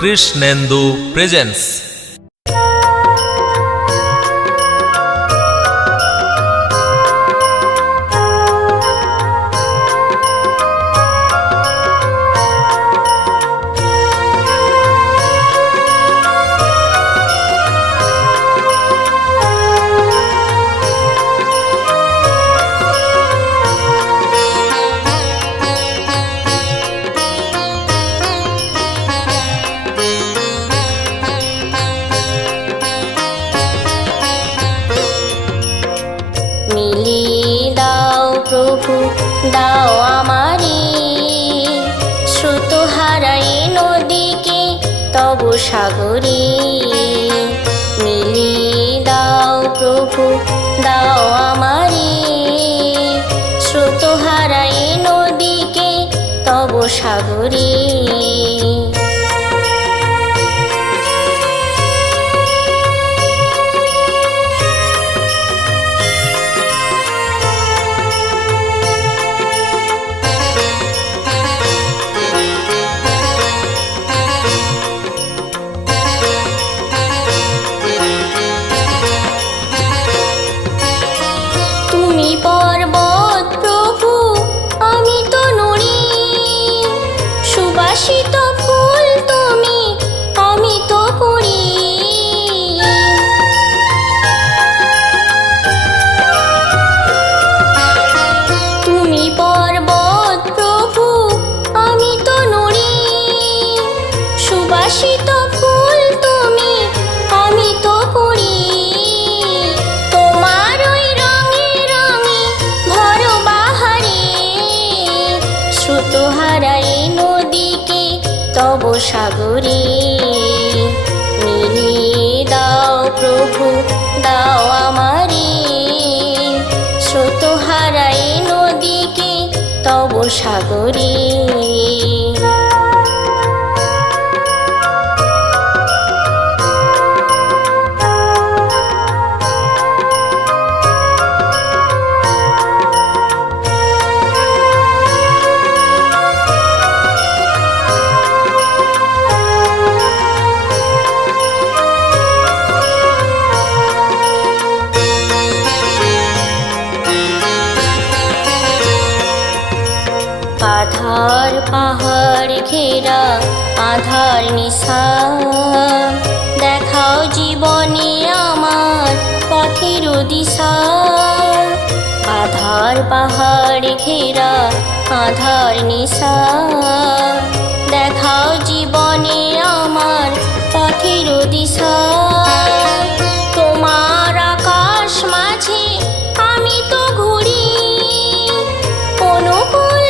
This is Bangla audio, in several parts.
কৃষ্ণেন্দু প্রেজেন্স। দাও আমারে স্রোত হারাই নদীকে তব সাগরে, মিলিয়ে দাও প্রভু দাও আমারে স্রোত হারাই নদীকে তব সাগরে। তব সাগরে মিলিয়ে দাও প্রভু দাও আমারে স্রোত হারাই নদীকে তব সাগরে। আধার পাহাড় ঘেরা আধার নিশা, দেখাও জীবনে আমার পথের দিশা। আধার পাহাড় ঘেরা আধার নিশা, দেখাও জীবনে আমার পথের দিশা। তোমার আকাশ মাঝে আমি তো ঘুরি, অনুকূল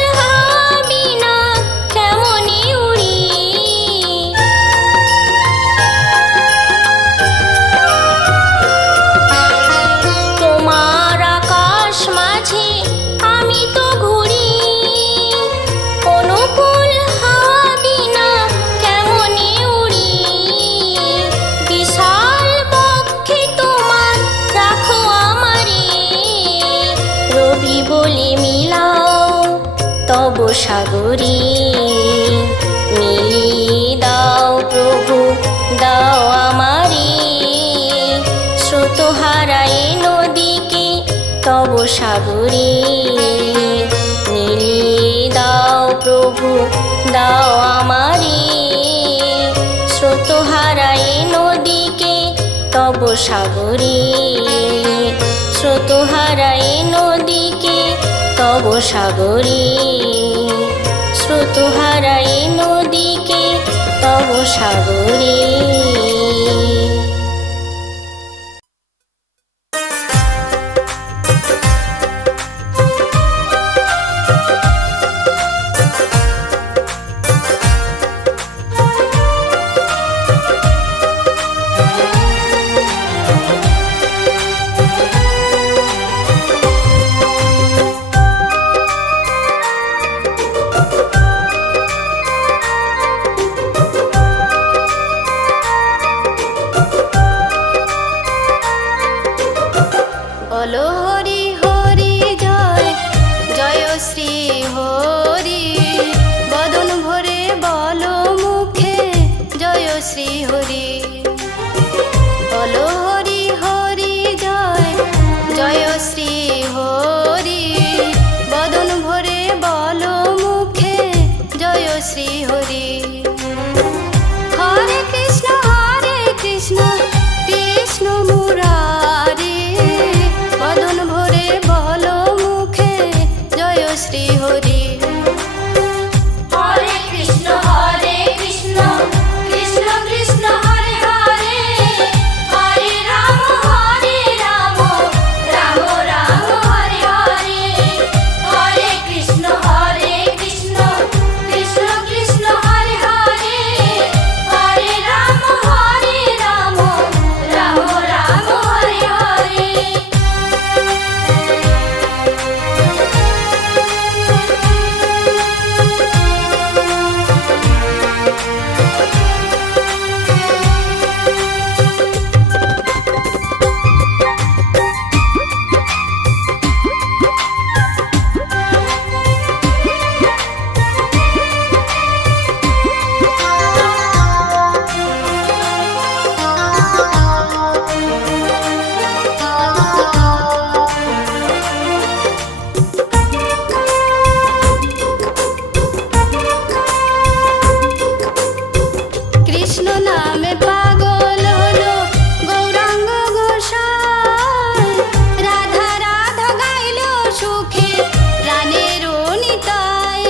তব সাগরে, মিলিয়ে দাও প্রভু দাও আমারে স্রোত হারাই নদীকে তব সাগরে, মিলিয়ে দাও প্রভু দাও আমারে স্রোত হারাই নদীকে তব সাগরে, স্রোত হারাই নদীকে তব সাগরে, স্রোত হারাই নদীকে তব সাগরে। বলো হরি হরি জয় জয় শ্রী হরি, বদন ভরে বলো মুখে জয় শ্রী হরি। হরে কৃষ্ণ কৃষ্ণ কৃষ্ণ হরে হরে, হরে রাম রাম রাম হরে হরে। হরে কৃষ্ণ কৃষ্ণ কৃষ্ণ হরে হরে, হরে রাম রাম রাম হরে হরে। কৃষ্ণ নামে পাগল হলো গৌরাঙ্গ গোসাই, রাধা রাধা গাইল সুখে প্রাণের নিতাই।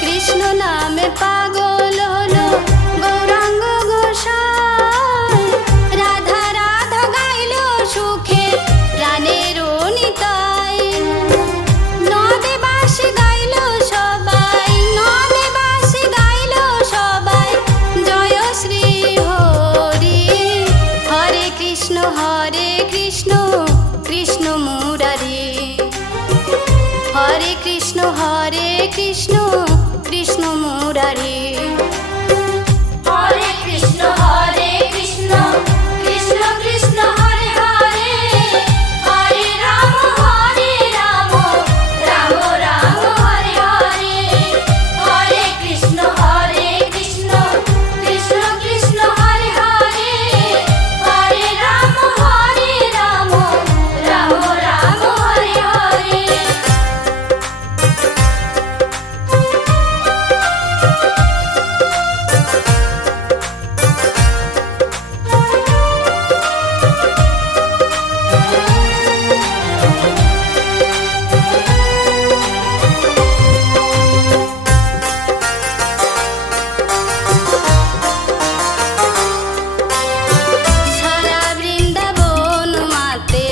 কৃষ্ণ নামে পাগল হলো গৌরাঙ্গ গোসাই, রাধা রাধা গাইল সুখে প্রাণের নিতাই। নদে বাসি গাইল সবাই, নদে বাসি গাইল সবাই, জয় শ্রী হরি। হরে কৃষ্ণ কৃষ্ণ মুরারি, হরে কৃষ্ণ কৃষ্ণ মুরারি। হরে কৃষ্ণ কৃষ্ণ কৃষ্ণ হরে হরে, হরে রাম রাম রাম হরে হরে। হরে কৃষ্ণ কৃষ্ণ কৃষ্ণ হরে হরে, হরে রাম রাম রাম হরে হরে। সারা বৃন্দাবন মাতে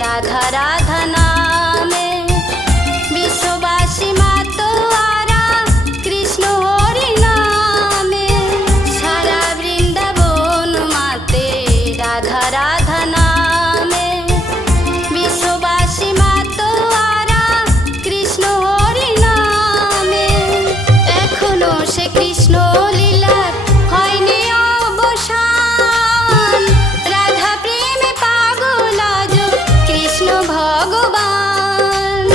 রাধা রাধা নামে, বিশ্ববাসী মাতোয়ারা কৃষ্ণ হরি নামে। সারা বৃন্দাবন মাতে রাধা রাধা নামে, বিশ্ববাসী মাতোয়ারা কৃষ্ণ হরি নামে। এখনো সে কৃষ্ণ লীলার হয়নি অবসান, রাধা প্রেমে পাগল আজ কৃষ্ণ ভগবান।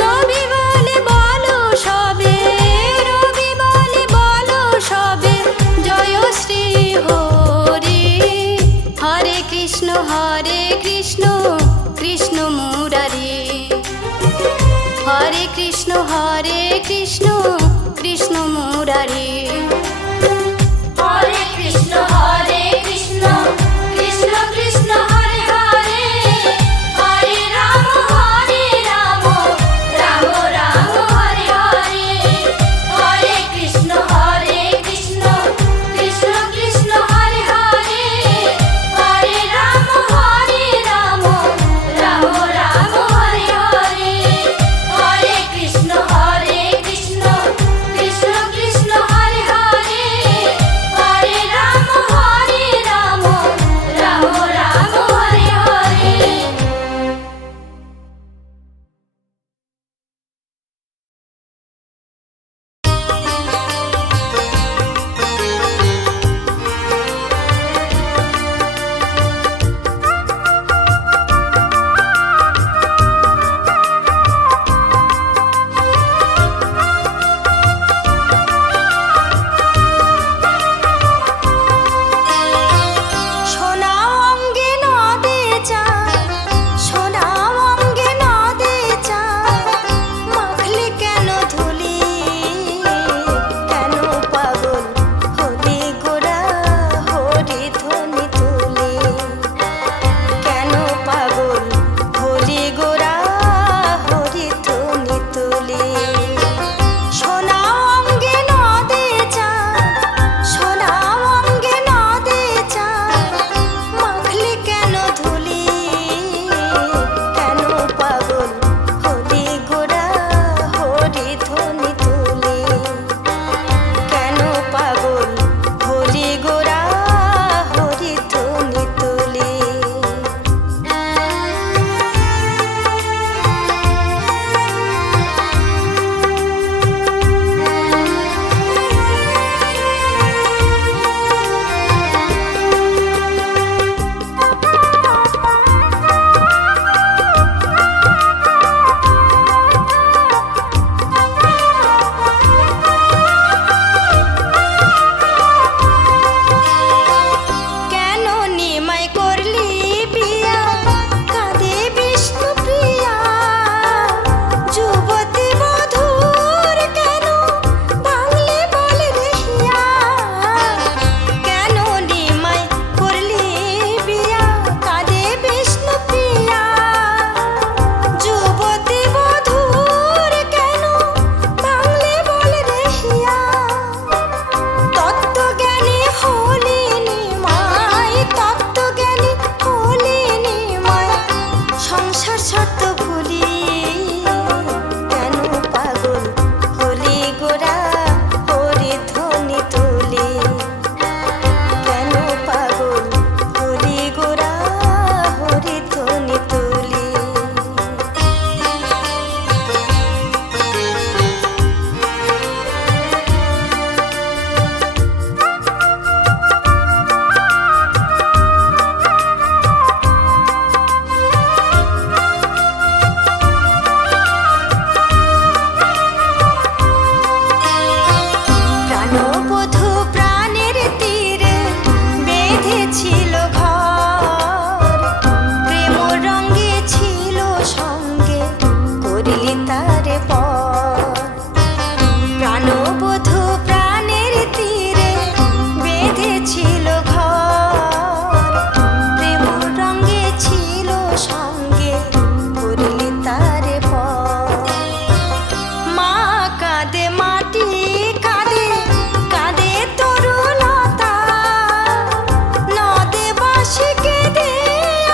রবি বলে বলো সবে, রবি বলে বলো সবে, জয় শ্রী হরি। হরে কৃষ্ণ কৃষ্ণ মুরারি, হরে কৃষ্ণ কৃষ্ণ মুরারি। হরে কৃষ্ণ কৃষ্ণ কৃষ্ণ হরে হরে, হরে রাম রাম রাম হরে হরে। হরে কৃষ্ণ কৃষ্ণ কৃষ্ণ হরে হরে, হরে রাম রাম রাম হরে হরে। হরে কৃষ্ণ কৃষ্ণ কৃষ্ণ হরে হরে, তার পর। প্রাণবধূ প্রাণের তীরে বেঁধেছিল ঘর, প্রেম রঙে ছিল সঙ্গে করলে তার পর। মা কাঁদে মাটি কাঁদে কাঁদে তরুলতা, নদে বাঁশি কেঁদে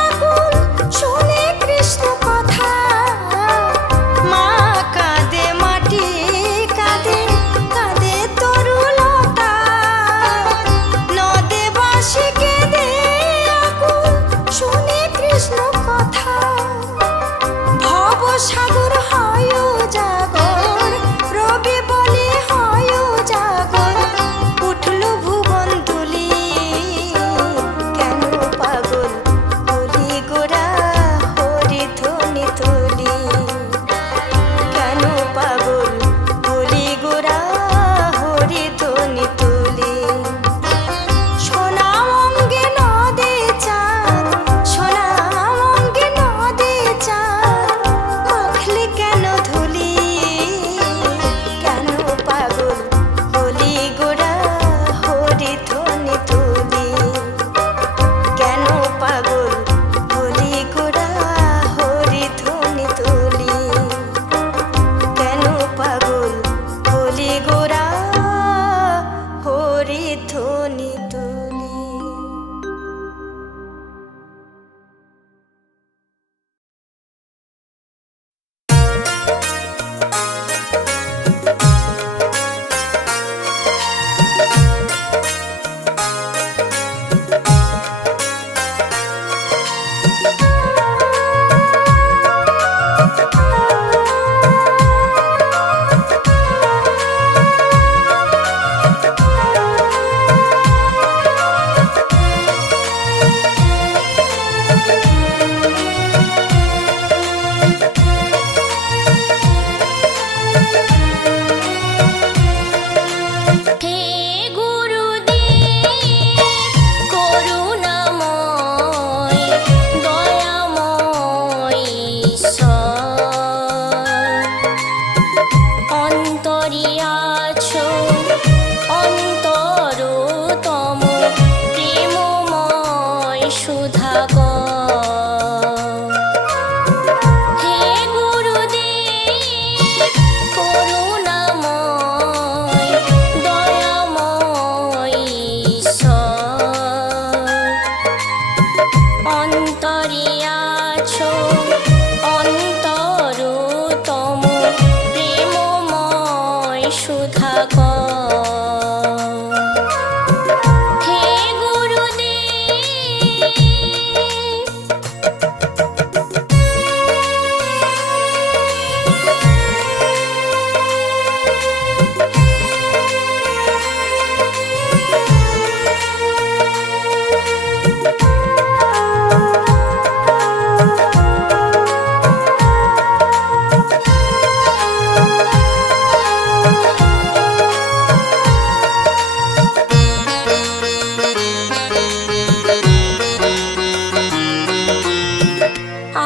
আকুল শুনে কৃষ্ণ কথা। মা কাঁদে মাটি কাঁদে কাঁদে তরুলতা, নদে বাঁশি কেঁদে আকুল শুনে কৃষ্ণ কথা। ভব সাগর হয় জাগর, রবি বলে হয় জাগর, উঠল ভুবন দুলি। কেন পাগল হলি গোরা হরি ধ্বনি তুলি, কেন পাগল হলি গোরা হরি ধ্বনি তুলি। সোনা অঙ্গে নদে চাঁদ, সোনা অঙ্গে নদে চাঁদ, মাখলে কেন ধুলি। কেন পাগল হলি গোরা হরি ধ্বনি তুলি, কেন পাগল হলি গোরা হরি ধ্বনি তুলি, কেন পাগল হলি গোরা হরি ধ্বনি তুলি। হে গুরুদেব করুণাময় দয়াময় ঈশ্বর, অন্তরে আছো অন্তরতম প্রেমময় সুধাকর। হে গুরুদেব করুণাময় দয়াময় ঈশ্বর, অন্তরে আছো অন্তরতম প্রেমময় সুধাকর। হে গুরুদেব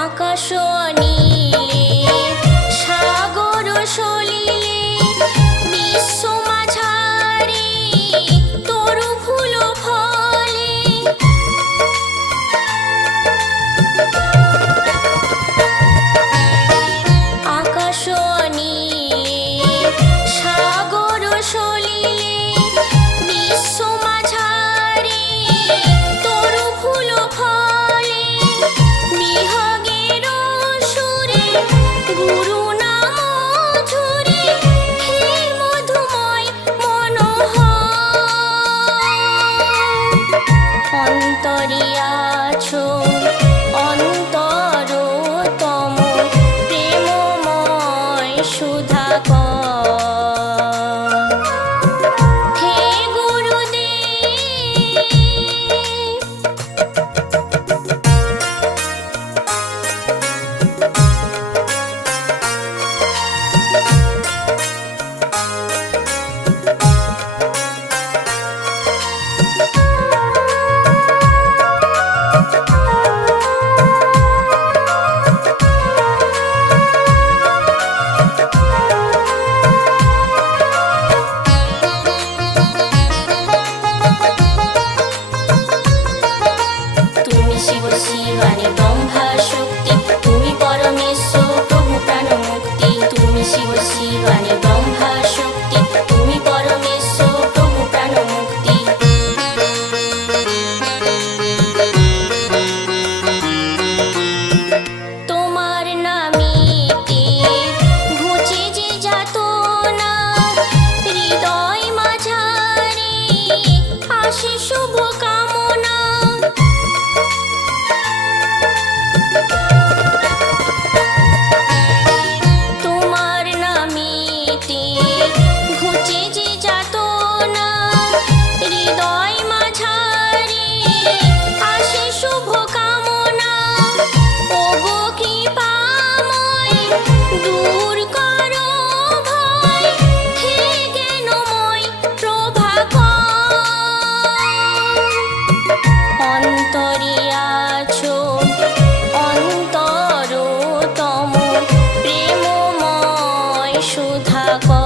আকাশ নীলে সাগর সলিলে বিশ্ব মাঝারে তরু ফুল ফলে। আকাশ নীলে সাগর সলিলে বিশ্ব মাঝারে তরু ফুল ফলে। বিহগের সুরে গুরু নাম ঝরে, হে মধুময় মনোহর, অন্তরে আছো অন্তরতম প্রেমময় সুধাকর। হে গুরুদেব শিবানী ব্রহ্মা শক্তি, তুমি পরমেশ্বর প্রভু প্রাণ মুক্তি। তোমার নামেতে ঘুচে যে যাতনা, হৃদয় মাঝারে আসে শুভ কামনা। তোমার নামেতে ঘুচে যে যাতনা, হৃদয় মাঝারে আসে শুভ কামনা। ওগো কৃপাময় দূর করো ভয়, হে জ্ঞানময় প্রভাকর। অন্তরে আছো অন্তরতম প্রেমময় সুধাকর।